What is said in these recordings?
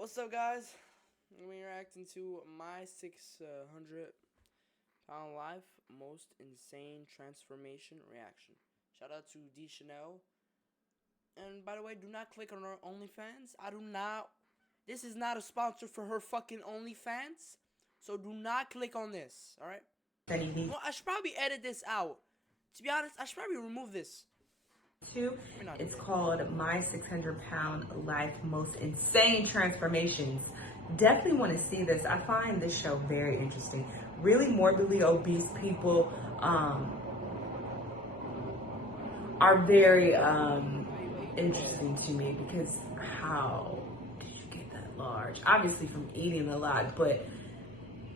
What's up, guys? We're reacting to my 600-pound life most insane transformation reaction. Shout out to Dee Shanell. And by the way, do not click on her OnlyFans. This is not a sponsor for her fucking OnlyFans. So do not click on this, alright? Well, I should probably edit this out. To be honest, I should probably remove this. It's called My 600-Pound Life Most Insane Transformations. Definitely want to see this. I find this show very interesting. Really morbidly obese people are very interesting to me, because how did you get that large? Obviously from eating a lot, but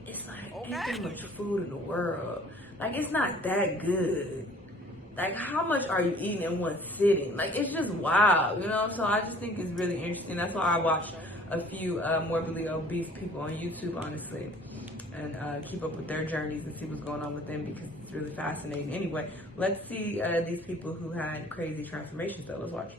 it's like ain't much food in the world. Like, it's not that good. Like, how much are you eating in one sitting? Like, it's just wild, you know? So I just think it's really interesting. That's why I watch a few morbidly obese people on YouTube, honestly, and keep up with their journeys and see what's going on with them, because it's really fascinating. Anyway, let's see these people who had crazy transformations, though. Let's watch.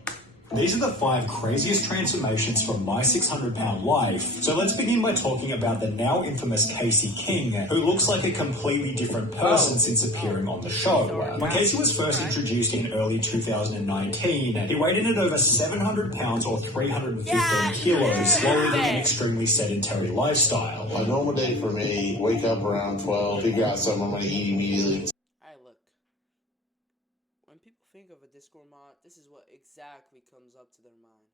These are the 5 craziest transformations from My 600-Pound Life. So let's begin by talking about the now infamous Casey King, who looks like a completely different person since appearing on the show. When Casey was first introduced in early 2019, he weighed in at over 700 pounds or 315 kilos while living an extremely sedentary lifestyle. A normal day for me, wake up around 12, figure out something I'm going to eat immediately. Think of a Discord mod, this is what exactly comes up to their mind.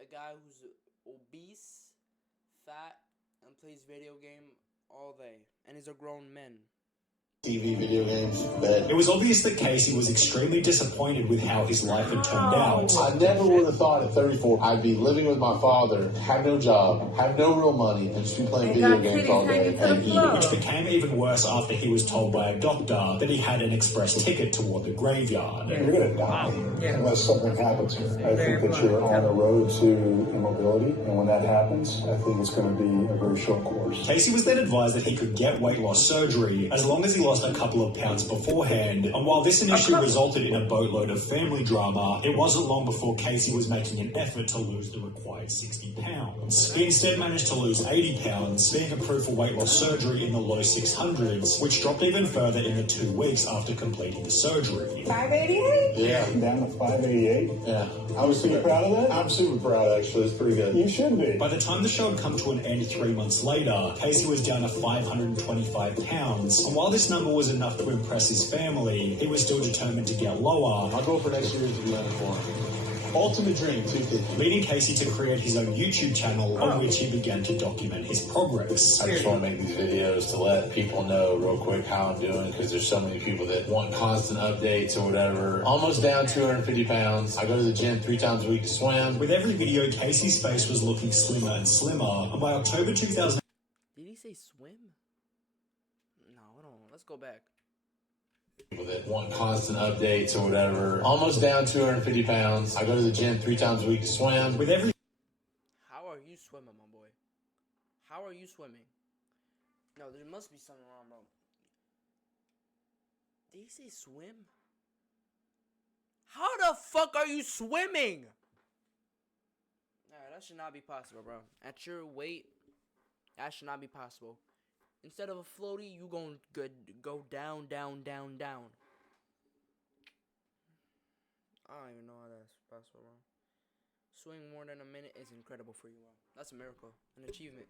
A guy who's obese, fat, and plays video game all day, and is a grown man. TV, video games, bed. It was obvious that Casey was extremely disappointed with how his life had turned out. I never would have thought at 34 I'd be living with my father, have no job, have no real money, and just be playing video games all day and eating. Which became even worse after he was told by a doctor that he had an express ticket toward the graveyard. You're going to die unless something happens here. I think that you're on the road to immobility, and when that happens, I think it's going to be a very short course. Casey was then advised that he could get weight loss surgery as long as he lost a couple of pounds beforehand, and while this initially resulted in a boatload of family drama, it wasn't long before Casey was making an effort to lose the required 60 pounds. He instead managed to lose 80 pounds, being approved for weight loss surgery in the low 600s, which dropped even further in the 2 weeks after completing the surgery. 588? Yeah. Down to 588? Yeah. I was super proud of that? I'm super proud, actually. It's pretty good. You should be. By the time the show had come to an end 3 months later, Casey was down to 525 pounds, and while this number was enough to impress his family, he was still determined to get lower. Our goal for next year is to be under 400. Ultimate dream, 250. Leading Casey to create his own YouTube channel on which he began to document his progress. I just want to make these videos to let people know real quick how I'm doing, because there's so many people that want constant updates or whatever. Almost down 250 pounds. I go to the gym 3 times a week to swim. With every video, Casey's face was looking slimmer and slimmer, and by October 2000... Did he say swim? No, hold on. Let's go back. People that want constant updates or whatever. Almost down 250 pounds. I go to the gym 3 times a week to swim. With every... How are you swimming, my boy? How are you swimming? No, there must be something wrong, bro. Did he say swim? How the fuck are you swimming? Nah, that should not be possible, bro. At your weight, that should not be possible. Instead of a floaty, you gonna go down, down, down, down. I don't even know how that's possible, bro. Swimming more than a minute is incredible for you, bro. That's a miracle, an achievement.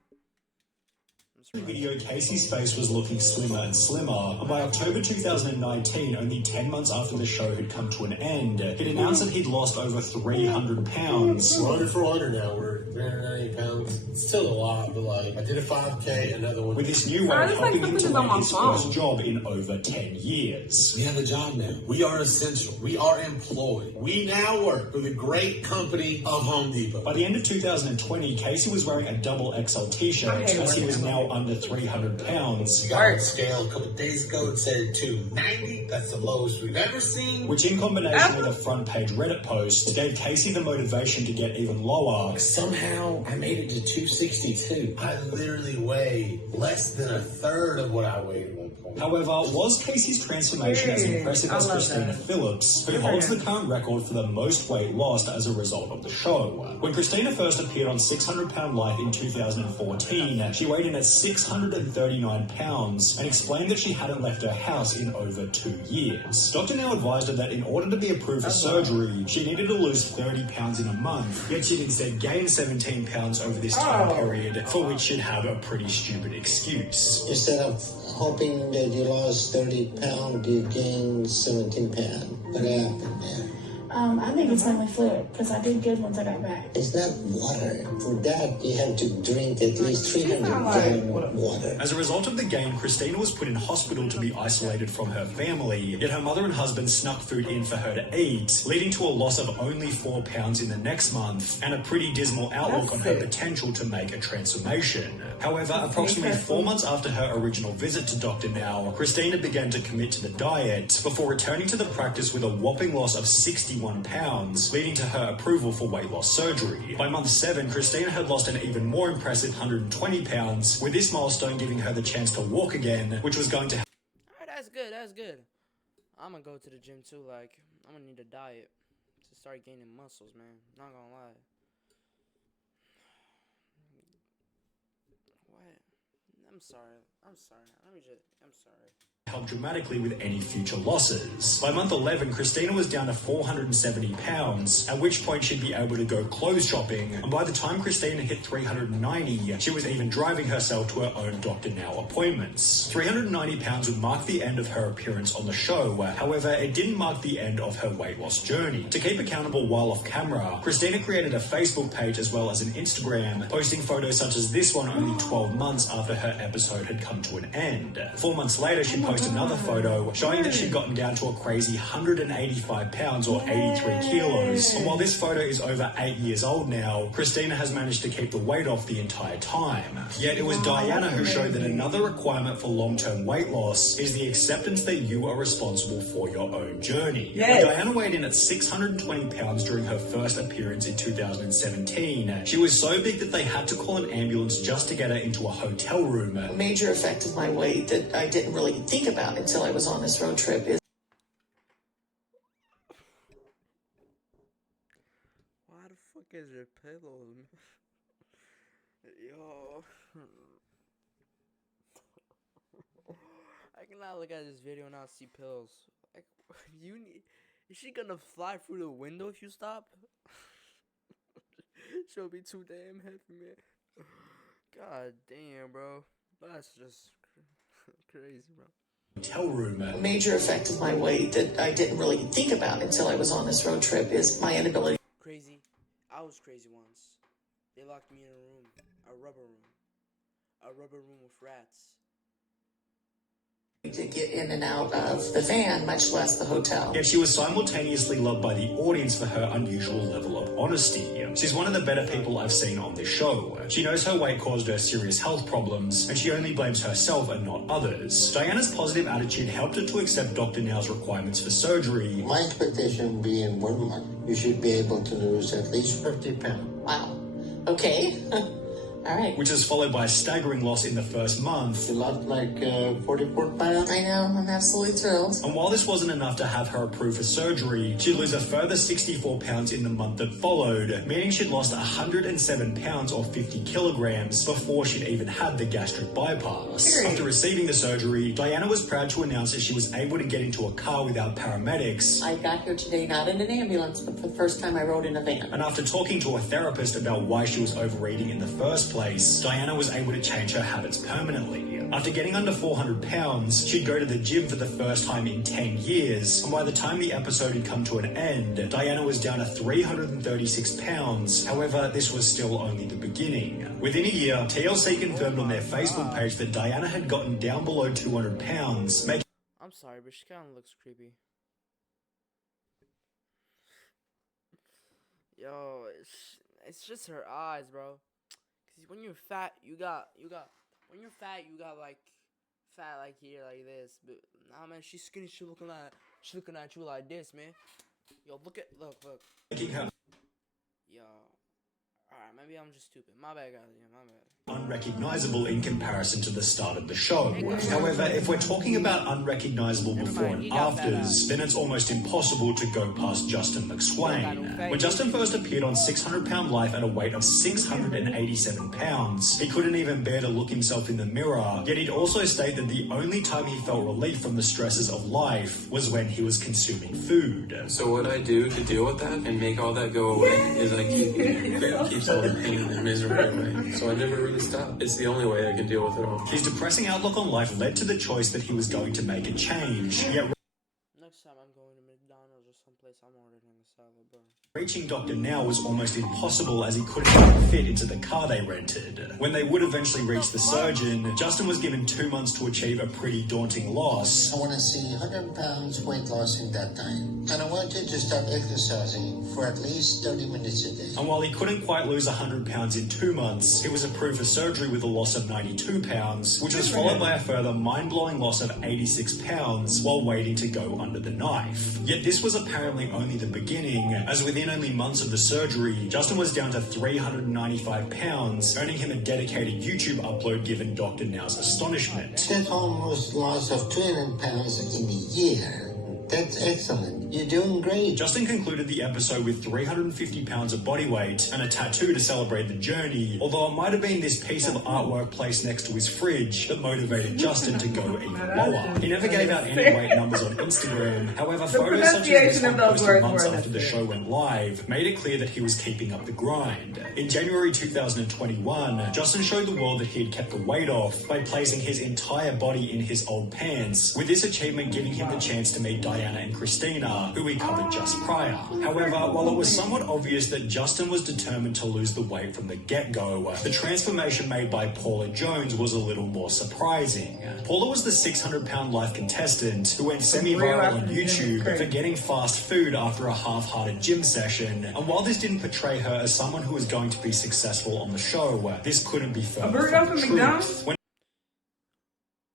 video, Casey's face was looking slimmer and slimmer, and by October 2019, only 10 months after the show had come to an end, he'd announced that he'd lost over 300 pounds. We're under 400 now. We're 390 pounds. It's still a lot, but like, I did a 5K, another one. With this new weight helping him to land his first job in over 10 years. We have a job now. We are essential. We are employed. We now work for the great company of Home Depot. By the end of 2020, Casey was wearing a double XL t-shirt as he was now now under 300 pounds. You got on scale a couple days ago, it said 290. That's the lowest we've ever seen. Which, in combination with a front page Reddit post, gave Casey the motivation to get even lower. Somehow I made it to 262. I literally weigh less than a third of what I weighed at one point. However, was Casey's transformation as impressive as Christina Phillips, who holds the current record for the most weight lost as a result of the show? When Christina first appeared on 600 Pound Life in 2014, she weighed in at 639 pounds and explained that she hadn't left her house in over 2 years. Dr. Now advised her that in order to be approved for surgery, she needed to lose 30 pounds in a month, yet she'd instead gained 17 pounds over this time period, for which she'd have a pretty stupid excuse. Instead of hoping that you lost 30 pounds, you gained 17 pounds. What happened there? I think it's my fluid because I did good once I got back. It's not water. For that, you have to drink at least 300 gallons of water. As a result of the gain, Christina was put in hospital to be isolated from her family, yet her mother and husband snuck food in for her to eat, leading to a loss of only 4 pounds in the next month and a pretty dismal outlook on her potential to make a transformation. However, approximately 4 months after her original visit to Dr. Now, Christina began to commit to the diet before returning to the practice with a whopping loss of 61 pounds, leading to her approval for weight loss surgery. By month 7, Christina had lost an even more impressive 120 pounds, with this milestone giving her the chance to walk again, which was going to Alright, that's good, that's good. I'm gonna go to the gym too, like, I'm gonna need a diet to start gaining muscles, man. Not gonna lie. What? I'm sorry. I'm sorry. I'm sorry. help dramatically with any future losses. By month 11, Christina was down to 470 pounds, at which point she'd be able to go clothes shopping, and by the time Christina hit 390, she was even driving herself to her own Dr. Now appointments. 390 pounds would mark the end of her appearance on the show, however, it didn't mark the end of her weight loss journey. To keep accountable while off camera, Christina created a Facebook page as well as an Instagram, posting photos such as this one only 12 months after her episode had come to an end. 4 months later, she posted another photo showing that she'd gotten down to a crazy 185 pounds or 83 kilos. And while this photo is over 8 years old now, Christina has managed to keep the weight off the entire time. Yet it was Diana who showed that another requirement for long-term weight loss is the acceptance that you are responsible for your own journey. Yes. When Diana weighed in at 620 pounds during her first appearance in 2017, she was so big that they had to call an ambulance just to get her into a hotel room. A major effect of my weight that I didn't really think about until I was on this road trip is Why the fuck is your pillow? Yo. I cannot look at this video and not see pills. Like, is she gonna fly through the window if you stop? She'll be too damn heavy, man. God damn, bro. That's just crazy, bro. Hotel room. a major effect of my weight that I didn't really think about until I was on this road trip is my inability Crazy. I was crazy once. They locked me in a room. A rubber room. A rubber room with rats. to get in and out of the van, much less the hotel. Yet she was simultaneously loved by the audience for her unusual level of honesty. She's one of the better people I've seen on this show. She knows her weight caused her serious health problems, and she only blames herself and not others. Diana's positive attitude helped her to accept Dr. Now's requirements for surgery. My expectation would be in 1 month, you should be able to lose at least 50 pounds. Wow. Okay. All right. Which is followed by a staggering loss in the first month. You lost like 44 pounds. I know. I'm absolutely thrilled. And while this wasn't enough to have her approved for surgery, she'd lose a further 64 pounds in the month that followed, meaning she'd lost 107 pounds or 50 kilograms before she'd even had the gastric bypass. After receiving the surgery, Diana was proud to announce that she was able to get into a car without paramedics. I got here today not in an ambulance, but for the first time I rode in a van. And after talking to a therapist about why she was overeating in the first place, Diana was able to change her habits permanently. After getting under 400 pounds, she'd go to the gym for the first time in 10 years, and by the time the episode had come to an end, Diana was down to 336 pounds. However, this was still only the beginning. Within a year, TLC confirmed on their Facebook page that Diana had gotten down below 200 pounds, making I'm sorry, but she kind of looks creepy. Yo, it's just her eyes, bro. Cause when you're fat, you got When you're fat, you got like fat like here, like this. But nah, man, she's skinny. She looking at you like this, man. Yo, look. Yo. Alright, maybe I'm just stupid. My bad, guys. Yeah, my bad. Unrecognizable in comparison to the start of the show. However, if we're talking about unrecognizable before and afters, then it's almost impossible to go past Justin McSwain. When Justin first appeared on 600 Pound Life at a weight of 687 pounds, he couldn't even bear to look himself in the mirror, yet he'd also state that the only time he felt relief from the stresses of life was when he was consuming food. So what I do to deal with that and make all that go away is I keep eating. It keeps all the pain and misery away. So I never really stop. It's the only way I can deal with it all. His depressing outlook on life led to the choice that he was going to make a change, yet Next time I'm going to McDonald's or someplace, I'm ordering a salad, bro. reaching Dr. Now was almost impossible as he couldn't even fit into the car they rented. When they would eventually reach the surgeon, Justin was given 2 months to achieve a pretty daunting loss. I want to see 100 pounds weight loss in that time. And I want you to start exercising for at least 30 minutes a day. And while he couldn't quite lose 100 pounds in 2 months, he was approved for surgery with a loss of 92 pounds, which was followed by a further mind-blowing loss of 86 pounds while waiting to go under the knife. Yet this was apparently only the beginning, as within only months of the surgery, Justin was down to 395 pounds, earning him a dedicated YouTube upload given Dr. Now's astonishment. That's almost loss of 200 pounds in a year. That's excellent. You're doing great. Justin concluded the episode with 350 pounds of body weight and a tattoo to celebrate the journey, although it might have been this piece of artwork placed next to his fridge that motivated Justin to go even lower. He never gave out any weight numbers on Instagram, however photos such as this one posted months after the show went live made it clear that he was keeping up the grind. In January 2021, Justin showed the world that he had kept the weight off by placing his entire body in his old pants, with this achievement giving him the chance to meet Diana and Christina, who we covered just prior. However, while it was somewhat obvious that Justin was determined to lose the weight from the get-go, the transformation made by Paula Jones was a little more surprising. Paula was the 600-pound life contestant who went semi-viral on YouTube for getting fast food after a half-hearted gym session, and while this didn't portray her as someone who was going to be successful on the show, this couldn't be further from the truth.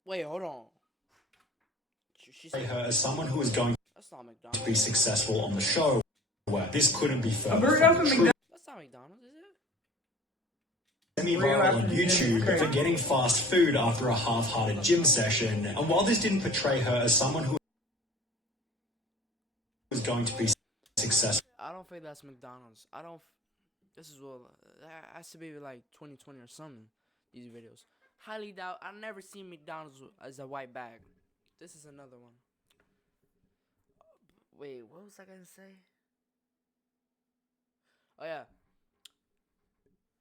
Wait, hold on. She Said her as someone who was going to be successful on the show, this couldn't be further from the truth. That's not McDonald's, is it? Semi-viral on YouTube for getting fast food after a half-hearted gym session, and while this didn't portray her as someone who was going to be successful. I don't think that's McDonald's. This is that has to be like 2020 or something. These videos. Highly doubt. I never seen McDonald's as a white bag. This is another one. Wait, what was I gonna say? Oh yeah.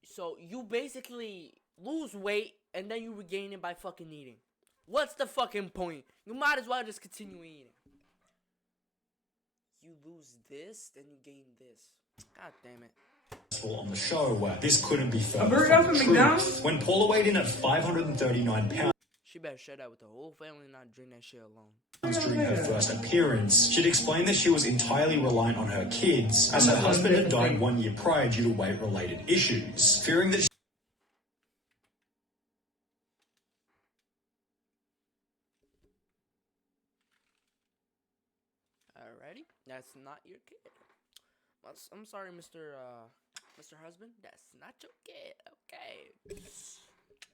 So you basically lose weight and then you regain it by fucking eating. What's the fucking point? You might as well just continue eating. You lose this, then you gain this. God damn it. On the show, this couldn't be further from the truth. When Paula weighed in at 539 pounds, she better share that with the whole family and not drink that shit alone. During her first appearance, she'd explained that she was entirely reliant on her kids, as her husband had died 1 year prior due to weight-related issues. Fearing that Alrighty, that's not your kid. I'm sorry, Mr. Husband. That's not your kid. Okay,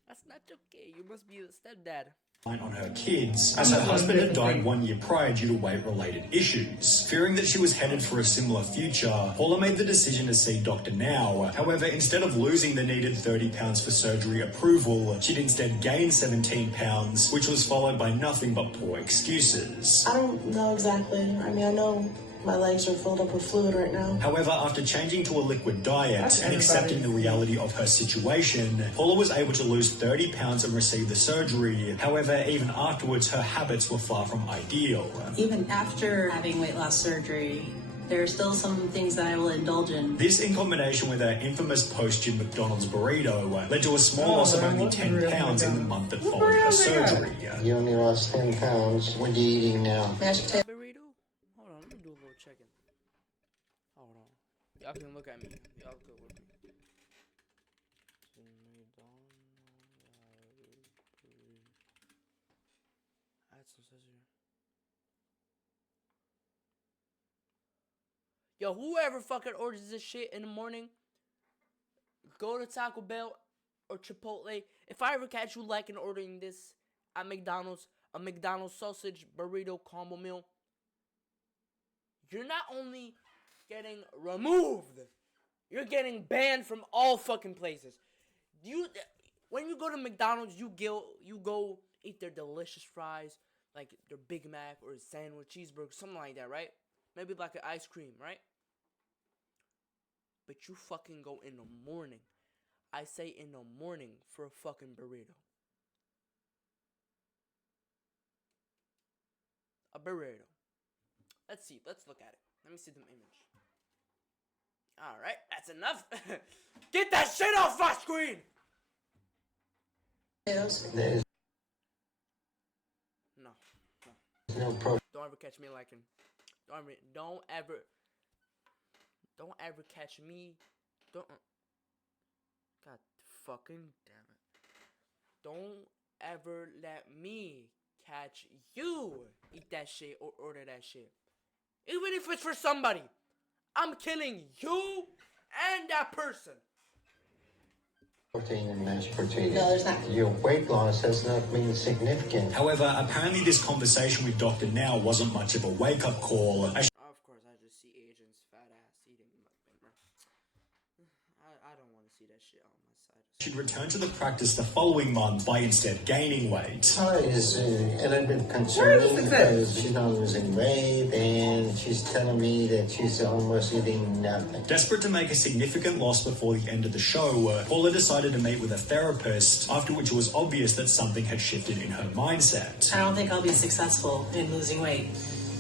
that's not your kid. You must be the stepdad. On her kids, as her husband had died 1 year prior due to weight-related issues. Fearing that she was headed for a similar future, Paula made the decision to see Dr. Now. However, instead of losing the needed 30 pounds for surgery approval, she'd instead gained 17 pounds, which was followed by nothing but poor excuses. I don't know exactly. I mean, I know my legs are filled up with fluid right now. However, after changing to a liquid diet and accepting the reality of her situation, Paula was able to lose 30 pounds and receive the surgery. However, even afterwards, her habits were far from ideal. Even after having weight loss surgery, there are still some things that I will indulge in. This, in combination with her infamous post-gym McDonald's burrito, led to a small loss of only 10 pounds in the month that followed her surgery. You only lost 10 pounds. What are you eating now? Mashed potatoes. Hold on, let me do a little check-in. Hold on. Y'all can look at me. Y'all good with me. Yo, whoever fucking orders this shit in the morning, go to Taco Bell or Chipotle. If I ever catch you liking ordering this at McDonald's, a McDonald's sausage burrito combo meal, you're not only getting removed, you're getting banned from all fucking places. When you go to McDonald's, you go eat their delicious fries, like their Big Mac or a sandwich, cheeseburger, something like that, right? Maybe like an ice cream, right? But you fucking go in the morning. I say in the morning for a fucking burrito. A burrito. Let's see. Let's look at it. Let me see the image. Alright, that's enough. Get that shit off my screen! No. Don't ever catch me liking. Don't ever catch me. God fucking damn it. Don't ever let me catch you eat that shit or order that shit. Even if it's for somebody. I'm killing you and that person. Protein and mashed potato. No, there's not. Your weight loss has not been significant. However, apparently this conversation with Dr. Now wasn't much of a wake-up call. Of course, I just see Asians fat ass eating. I don't want to see that shit on my side. She'd returned to the practice the following month by instead gaining weight. Tara is a little bit concerned because she's not losing weight and she's telling me that she's almost eating nothing. Desperate to make a significant loss before the end of the show, Paula decided to meet with a therapist, after which it was obvious that something had shifted in her mindset. I don't think I'll be successful in losing weight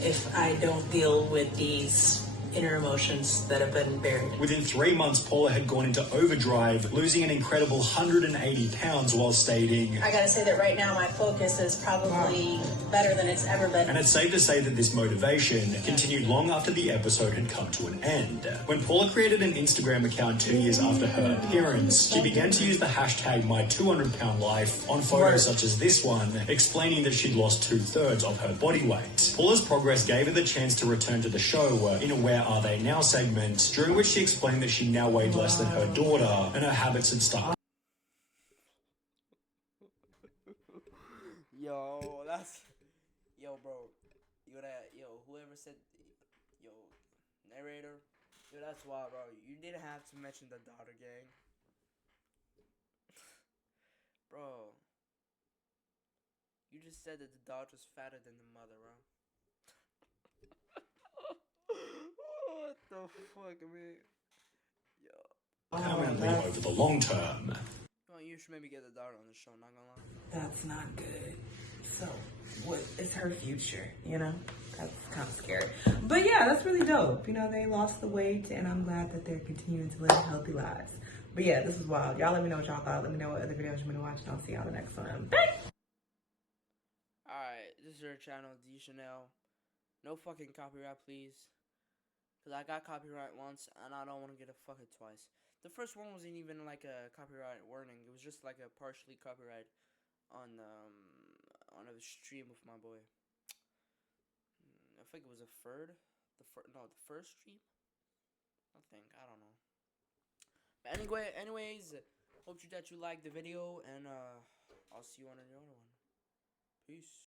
if I don't deal with these inner emotions that have been buried. Within 3 months, Paula had gone into overdrive, losing an incredible 180 pounds while stating, I gotta say that right now my focus is probably better than it's ever been. and it's safe to say that this motivation continued long after the episode had come to an end. When Paula created an Instagram account 2 years after her appearance, she began to use the hashtag My200PoundLife on photos such as this one, explaining that she'd lost 2/3 of her body weight. Paula's progress gave her the chance to return to the show in a Where Are They Now segment, during which she explained that she now weighed less than her daughter and her habits had started. Yo, that's... Yo, bro. Whoever said... Yo, narrator. Yo, that's wild, bro. You didn't have to mention the daughter gang. Bro. You just said that the daughter's fatter than the mother, bro. What the fuck, man? Yo. Permanently over the long term. Well, you should maybe get the daughter on the show, not gonna lie. That's not good. So, what is her future, you know? That's kind of scary. But yeah, that's really dope. You know, they lost the weight, and I'm glad that they're continuing to live healthy lives. But yeah, this is wild. Y'all let me know what y'all thought. Let me know what other videos you want to watch, and I'll see y'all in the next one. Bye! Alright, this is your channel, Dee Shanell. No fucking copyright, please. Because I got copyright once, and I don't want to get a fucking twice. The first one wasn't even like a copyright warning. It was just like a partially copyright on a stream with my boy. I think it was the first stream. I don't know. But anyways, hope that you liked the video, and I'll see you on another one. Peace.